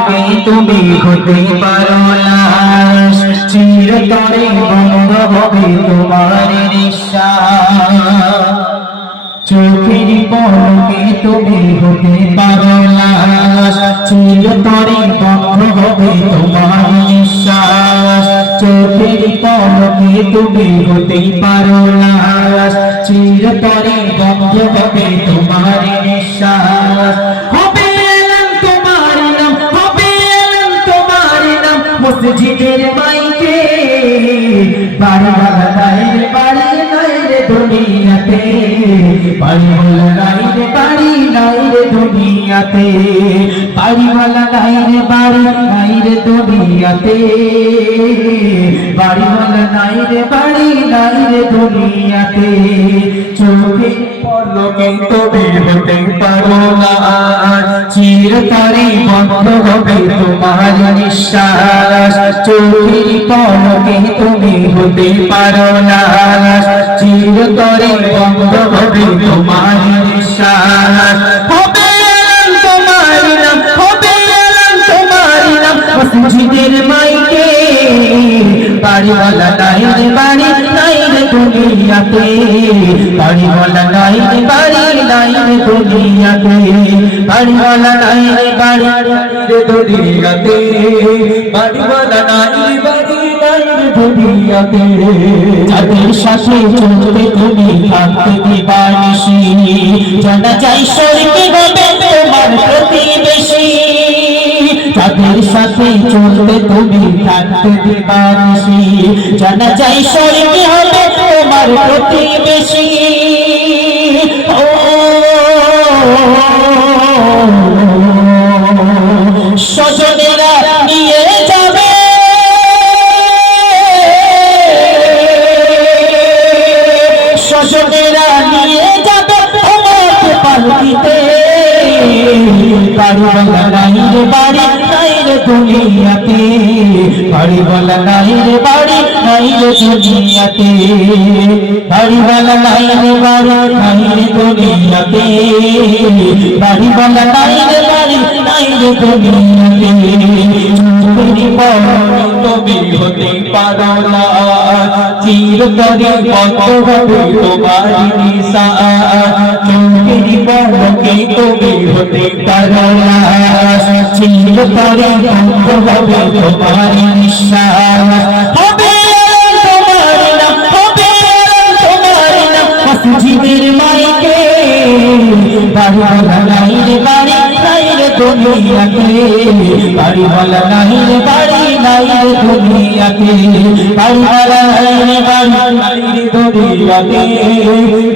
পলকে তুমি হতে পারো লাশ, চিরতরে বন্ধ হবে তোমার নিঃশ্বাস। চোখের পলকে তুমি হতে পারো লাশ, চিরতরে বন্ধ হবে তোমার নিঃশ্বাস। চোখের পলকে তুমি হতে পারো লাশ, চিরতরে বন্ধ হবে তোমার নিঃশ্বাস। হবে এলান তোমার নাম, হবে এলান তোমার নাম মসজিদের মাইকে, বাড়িওয়ালা নাই রে বাড়ি নাই রে দুনিয়াতে, বাড়িওয়ালা নাই রে বাড়ি নাই রে দুনিয়াতে, বাড়িওয়ালা নাই রে বাড়ি নাই রে দুনিয়াতে, বাড়িওয়ালা নাই রে বাড়ি নাই রে দুনিয়াতে। চোখের পলকে তুমি হতে পারো না, চিরতরে বন্ধ হবে তোমার নিঃশ্বাস। চোখের পলকে তুমি হতে পারো না, চিরতরে বন্ধ হবে তোমার নিঃশ্বাস। হবে এলান তোমার নাম, হবে এলান তোমার নাম মসজিদের মাইকে, বাড়িওয়ালা নাই রে বাড়ি নাই রে দুনিয়াতে, বাড়িওয়ালা নাই রে বাড়ি নাই রে দুনিয়াতে, বাড়িওয়ালা নাই রে বাড়ি রে দুনিয়াতে, বাড়িওয়ালা নাই রে বাড়ি নাই রে দুনিয়াতে। যাদের সাথে চলবে তুমি থাকতে দিবানিশি, জানা যায় স্বর্গে হবে তোমার প্রতিবেশী। যাদের সাথে চলবে তুমি থাকতে দিবানিশি, জানা যায় স্বর্গে হবে তোমার প্রতিবেশী। স্বজনেরা নিয়ে যাবে, স্বজনেরা নিয়ে যাবে তোমাকে পালকিতে, বাড়িওয়ালা নাই রে বাড়ি নাই রে দুনিয়াতে, বাড়িওয়ালা নাই রে বাড়ি নাই রে দুনিয়াতে, বাড়িওয়ালা নাই রে বাড়ি নাই রে দুনিয়াতে, বাড়িওয়ালা নাই রে বাড়ি নাই রে দুনিয়াতে। তুমি হতে পারো না, চিরতরে বন্ধ হবে তোমার নিঃশ্বাস। চোখের পলকে তুমি হতে পারো না, চিরতরে বন্ধ হবে তোমার নিঃশ্বাস। হবে তোমার নাম, হবে তোমার নাম মসজিদের মাইকে, বাড়িওয়ালা নাই রে বাড়ি নাই রে দুনিয়াতে, বাড়িওয়ালা নাই রে বাড়ি নাই রে দুনিয়াতে, বাড়িওয়ালা নাই রে বাড়ি নাই রে দুনিয়াতে,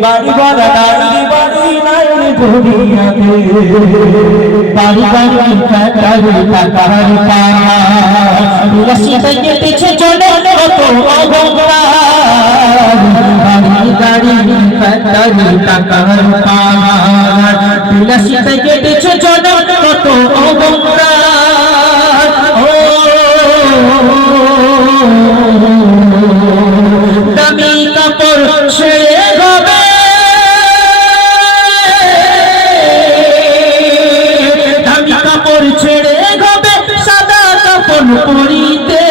বাড়িওয়ালা নাই রে বাড়ি নাই রে দুনিয়াতে। বাড়ি বাড়ি কাটারি টাকার পাওয়া, বিলাসিতা কেটেছে চলে কত অহংকার, বাড়ি গাড়ি কাটারি টাকার পাওয়া, বিলাসিতা কেটেছে চলে কত অহংকার। দামি কাপড় ছেড়ে হবে, দামি কাপড় ছেড়ে হবে সাদা কাপড় পরিতে,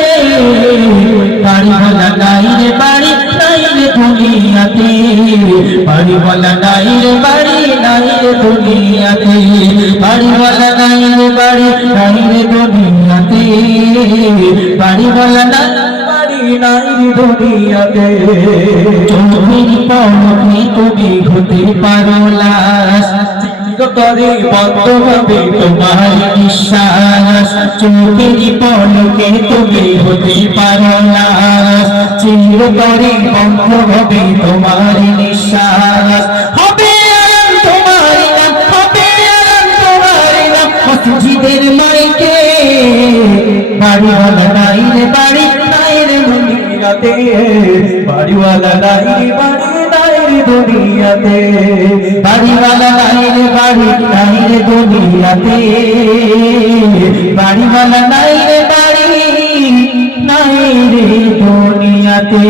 বাড়িওয়ালা নাই রে বাড়ি নাই রে দুনিয়াতে, বাড়িওয়ালা নাই রে বাড়ি নাই রে দুনিয়াতে, বাড়িওয়ালা নাই রে বাড়ি নাই রে দুনিয়াতে, বাড়িওয়ালা নাই বাড়ি নাই রে দুনিয়াতে। চোখের পলকে তুমি হতে পারো লাশ, চিরতরে বন্ধ হবে তোমার নিঃশ্বাস। চোখের পলকে তুমি হতে পারো লাশ, চিরতরে বন্ধ হবে তোমার নিঃশ্বাস। হবে এলান তোমার নাম, হবে এলান তোমার নাম মসজিদের মাইকে, বাড়িওয়ালা নাই রে বাড়ি নাই রে দুনিয়াতে, বাড়িওয়ালা নাই রে বাড়ি নাই রে দুনিয়াতে, বাড়িওয়ালা নাই রে বাড়ি নাই রে দুনিয়াতে, বাড়িওয়ালা নাই রে বাড়ি নাই রে দুনিয়াতে।